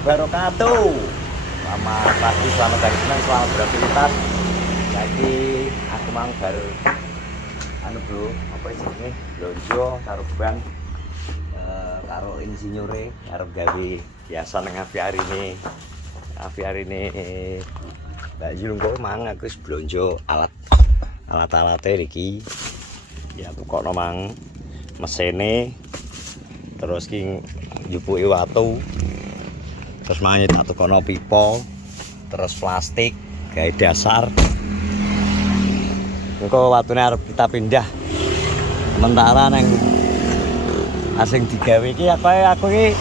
wabarakatuh. Selamat pagi, selamat hari Senin, selamat beraktivitas. Jadi aku mang baru bro, apa jenenge? Blonjo karo ban karo insinyure arep gawe biasa nang aviarine. Aviarine Mbak Yulung kok mang aku wis blonjo alat-alate iki. Ya tukokno mang mesene terus ki njupuki watu. Terus mangi tak tukono pipa, terus plastik, gawe dasar. Engko watune arep kita pindah. Sementara nang asing digawe iki aku iki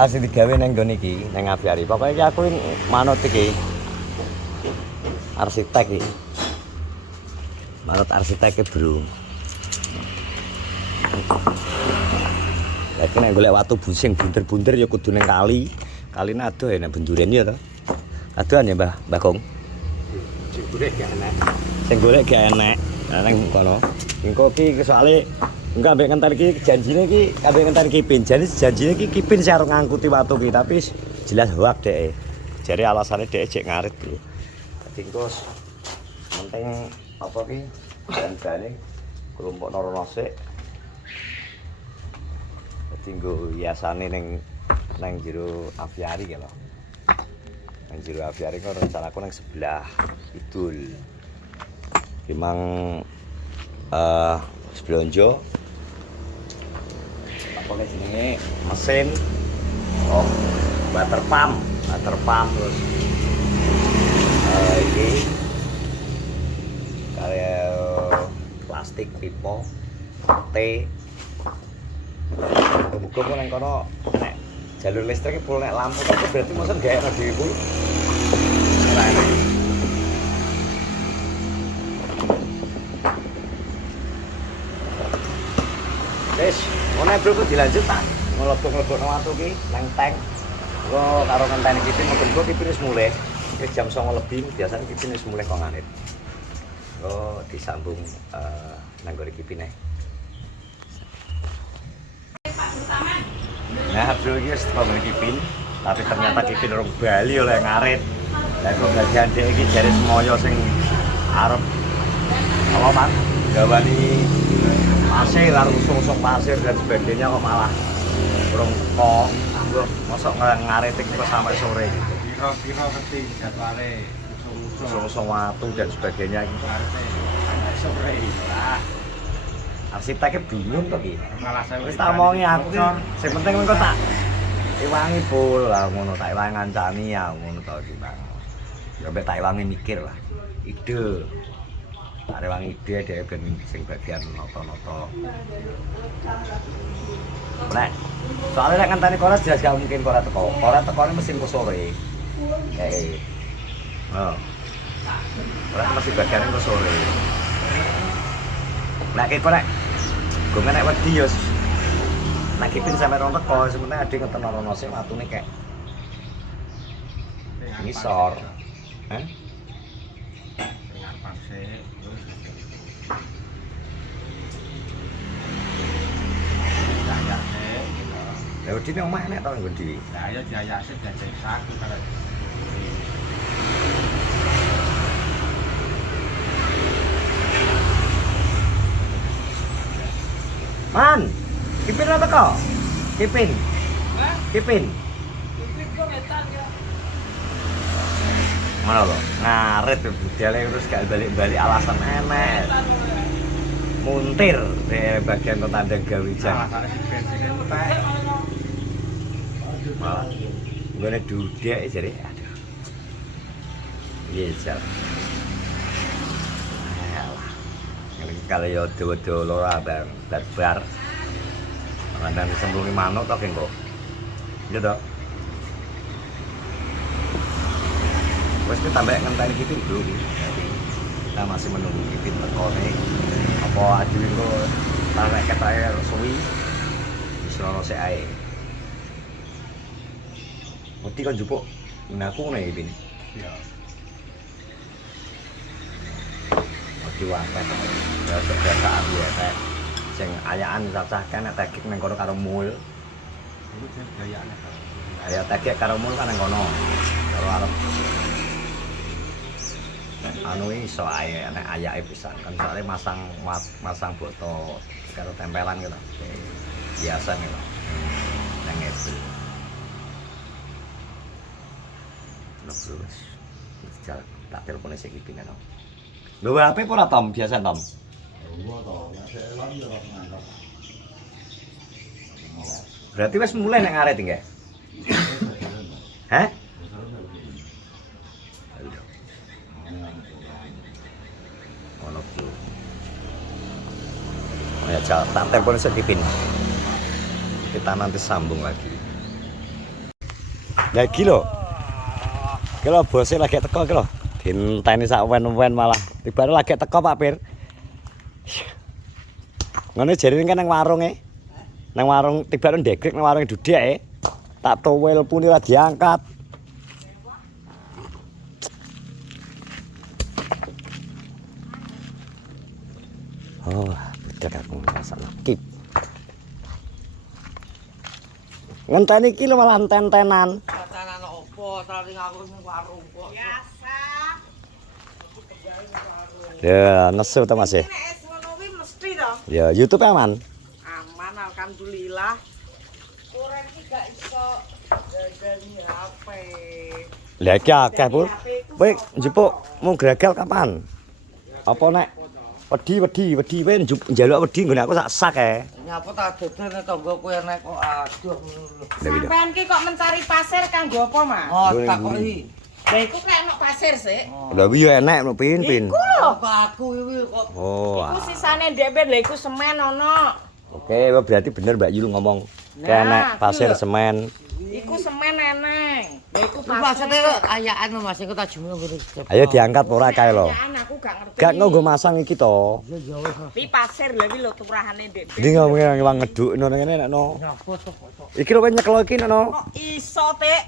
asing digawe nang nggon iki, nang aviari. Pokoke iki aku manut iki. Arsitek iki. Manut arsitek bro. Lagi nek golek watu busing bunter-bunter ya kudu ning kali. Kaline adoh ya nek benduren ya to. Adohan ya Mbah Kong. Sing golek gak enak. Sing golek gak enak. Nah nang kono. Engko iki soalé enggak ambek ngenten iki janjine iki ambek ngenten Kipin. Janjine iki Kipin sing arep ngangkuti watu iki tapi jelas hoak dhek. Jare alasane dhek jek ngarit iki. Dadi engko penting apa ki jan-jane kelompok rono sik. Tinggo hiasane nang jero aviari ya lho. Nang jero aviari kok rencanaku nang sebelah kidul. Memang blonjo apa jenenge mesin water pump terus ini kaya plastik pipa T. Buka pun yang kono nek jalur listrik pun nek lampu itu berarti masa gak enak dhewe kuwi. Ora enak. Wis, ngono bro ku dilanjut tak. Ngelebok-lebokno watu ki nang tank. Engko karo ngenteni Kipin mengko Kipin wis mulai. Wis jam 09.00 lebih biasane Kipin wis mulai kok nganit. Oh, disambung nang gone Kipin ae. Nah, bro iki wis teko Kipin, tapi ternyata Kipin rong bali oleh ngarit. Lah kok bagian dhek iki jare semoyo sing arep apa Pak? Gawani pasir, arep usung-usung pasir dan sebagainya kok malah urung teko. Mosok ngarit iki kok sampai sore gitu. Kira-kira ngerti jadwale Usung-usung watu dan sebagainya iki. Sampai sore lah. Arsiteknya bingung to iki. Malah saya Wis tak omongi aku ki, sing penting engko tak iwangi pul lah ngono, tak iwangi ngancani ya ngono to iki, Bang. Ya mbek tak iwangi mikir lah. Ide. Tak iwangi ide dhewe ben sing bagian noto-noto. Nek soalnya nek ngenteni koras jelas gak mungkin ora teko. Ora tekone mesin ku sore. Oh. Ora masih bagian ku sore. Nek kok nek gue nek wedi yo. Nek Kipin sampe ron teko, sebenarnya ade ngeten rono sing watune kek ngisor. Hah? Lah wedine omah enek to nggon dhewe. Lah ayo diayase jajak saku karo. Man, Kipin ora teko? Kipin. Hah? Kipin. Kipin kok ngetan ya? Mana lo? Ngarit budale terus gak balik-balik alasan enek. Muntir di bagian kota tanda gawe jang. Alasane sing bensin entek. Malah nggone dudek jare. Aduh. Iya, Jal. Kalau ya dawa-dawa lora bang, bar. Mandan sembunyi manuk tok engko. Iya toh. Wes kita tambah ngenteni gitu bro. Kita masih menunggu Kipin tekone. Apa aju engko tanek ketae suwi. Wis ono sik ae. Mesti kan jupuk ngaku nek Kipin. Iya. Diwakeh. Ya kebiasaan ya teh. Sing ayaan cacah kan teknik nang kono karo mul. Itu gayane to. Ya tegek karo mul kan nang kono. Karo arep anu iso ae nek ayake pisan kan soalnya masang boto karo tempelan gitu. Biasa gitu. Nang ngepel. Terus tak telepon sik iki no. Lho HP ora Tom, biasa Tom. Berarti wis mulai nek ngaret iki. Hah? Ono bro. Oh ya, tak telepon sekipin. Kita nanti sambung lagi. Lagi lho. Kalau bosnya lagi teko iki lho. Dinteni sak wen-wen malah. Tibane lagi teko Pak Pir. Ngono jarine kan nang warunge. Nang warung tibane ndegrek nang warung Dudek tak towel pun ora diangkat. Oh, budak aku masalah kip. Ngenteni iki lho malah enten-tenan. Tatanan opo, tadi aku ning warung kok. Biasa. Ya, nesu to Mas. Nek es ngono kuwi mesti to. Ya, YouTube aman. Aman alhamdulillah. Korek iki gak iso dadani HP. Lah iki akeh, Pur. Kowe njupuk mung gragal kapan? Apa nek wedi kowe njaluk wedi nggone aku sak ae. Nyapa tak dadane tanggoku enek kok aduh ngono. Lah iya. Sampean ki kok mencari pasir kanggo apa, Mas? Oh, takoki. Lah iku kok enek pasir sik. Lah iya enek no pin. Iku lho kok aku iki kok. Oh. Iku sisane ndek ben lha iku semen ono. Oke, berarti bener Mbak Yul ngomong. Enek pasir semen. Iku semen eneng. Lha iku pasir. Ayaan Mas, iku tak jumeneng ngene. Ayo diangkat ora kae lho. Ayaan aku gak ngerti. Gak nggo masang iki to. Pi pasir lha iki lho turahane ndek. Ndi ngomong ngilang ngeduk ngono ngene nek no. Iki lho kowe nyeklo iki no. Kok iso, Tik?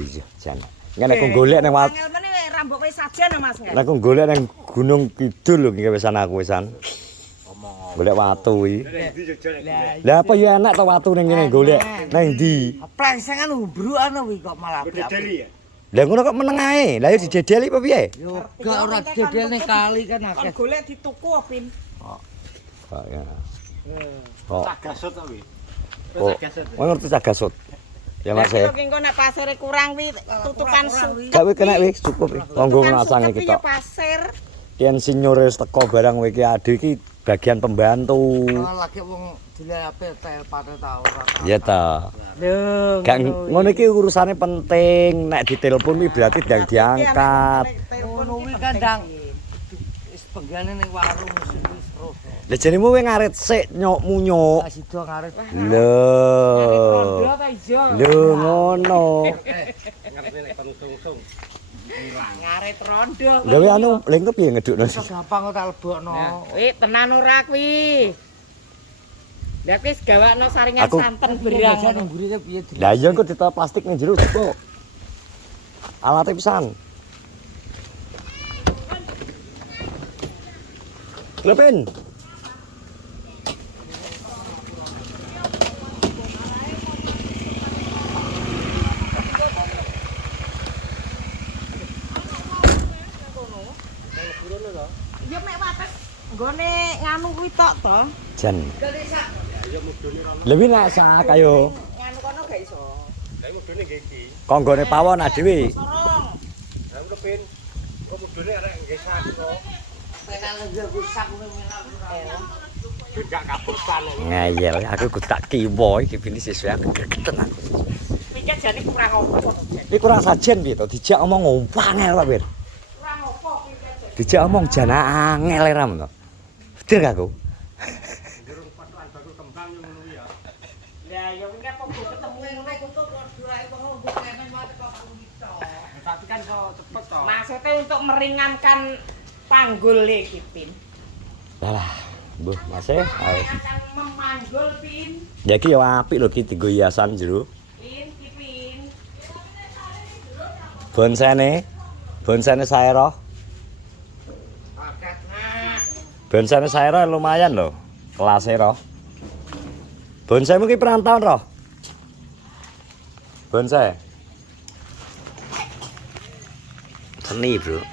Iya, jan. Ngene aku golek nang wat. Angel meneh rambut kowe saja no Mas. Nek aku golek nang Gunung Kidul lho iki wesan aku wesan. Golek watu iki. Lah apa ya enak to watu ning ngene golek. Nang ndi? Plengsengan umbrukan kuwi kok malah. Deli ya. Lah ngono kok meneng ae. Lah ya didedeli apa piye? Yo gak ora didel ning kali kan akeh. Golek dituku opin. Kok ya. Kok Gasut to kuwi. kok ngerti cagasut. Ya Mas. Lah ki engko nek pasire kurang kuwi tutupan su. Gak wis kena wis cukup wis. Monggo masang iki Ya tok. pasir. Yen sinyur wis teko barang kowe iki ade iki bagian pembantu. Lagi wong dile HP telepate ta ora. Ya ta. Lho. Gak ngono iki urusane penting. Nek ditelepon kuwi berarti ndang diangkat. Ngono kuwi kandang. Wis penggane ning warung wis terus. Lah jenemu kowe ngarit sik nyokmu nyok. Sida ngarit. Lho. ta ijo? Lho ngono. Ngerti nek sungsung. Ngarit rondo. Gawe anu leng piye ngedukno. Gampang kok tak lebokno. Tenan ora kuwi. Lah kuwi gawakno saringan Aku- santen berang. Biasane mburine piye? Lah iya kok ditaruh plastik ning jero kok. Alate pisan. Lho Pin. Ya mek wates nggone nganu kuwi tok to. Jan. Lebih nak sak ayo. Nganu kono gak iso. Lah mudune nggih iki. Konggone pawon dhewe. Sorong. Lah kepin. Kok mudune arek nggih sak kok. Tenan lho rusak kuwi menak. Gak kapusan. Ngayel aku kutak kiwo iki bini siswa aku gregetan aku. Pikir jane kurang opo. Iki kurang sajen piye to dijak omong ngompang ae lho, Bir. Kurang opo pikir. Dijak omong jan angel era to. Bener gak aku? Durung patuan baku kembang yo ngono ya. Lah ya kuwi kok ketemu ngono iku kok doake wong mbok kemen wae kok gitu. Tapi kan kok cepet to. Maksudnya untuk meringankan panggul iki, Pin. Lah, mbuh masih. Meringankan memanggul, Pin. Ya iki yo apik lho iki dienggo hiasan jero. Pin, ki Pin. Bonsene Saero. Paket nah. Bonsene Saero lumayan lho. Kelasé ro. Bonsaimu ki pirang tahun ro? Bonsai. Seni, Bro.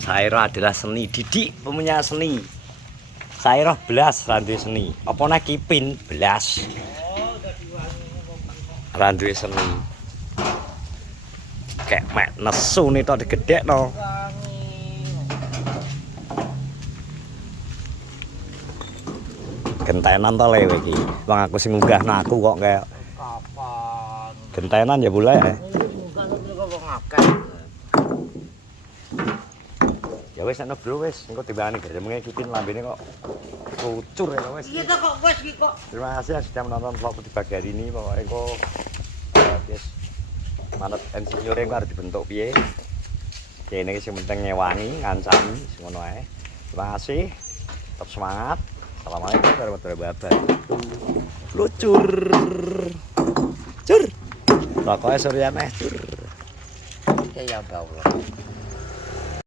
Sairo adalah seni, Didik punya seni. Sairo belas randuwe seni. Apa nek Kipin belas. Randuwe seni. Kayak mek nesu nih to digedhekno. Gentenan to lewe iki. Wong aku sing ngunggahno aku kok kayak Kapan? gentenan ya boleh. Bukan kok wong akeh. Ya wis ana bro wis engko timbangane gremenge Kipin lambene kok kucur ya wis. Iya ta kok wis iki kok. Terima kasih yang sudah menonton vlog di pagi hari ini. Pokoknya kok guys, manut insinyur yang harus dibentuk piye. Oke, ini sing penting ngewangi, ngancani, ngono ae. Terima kasih. Tetap semangat. Assalamualaikum warahmatullahi wabarakatuh. Lucur. Cur. Rokoknya Suryane, cur. Ya Allah.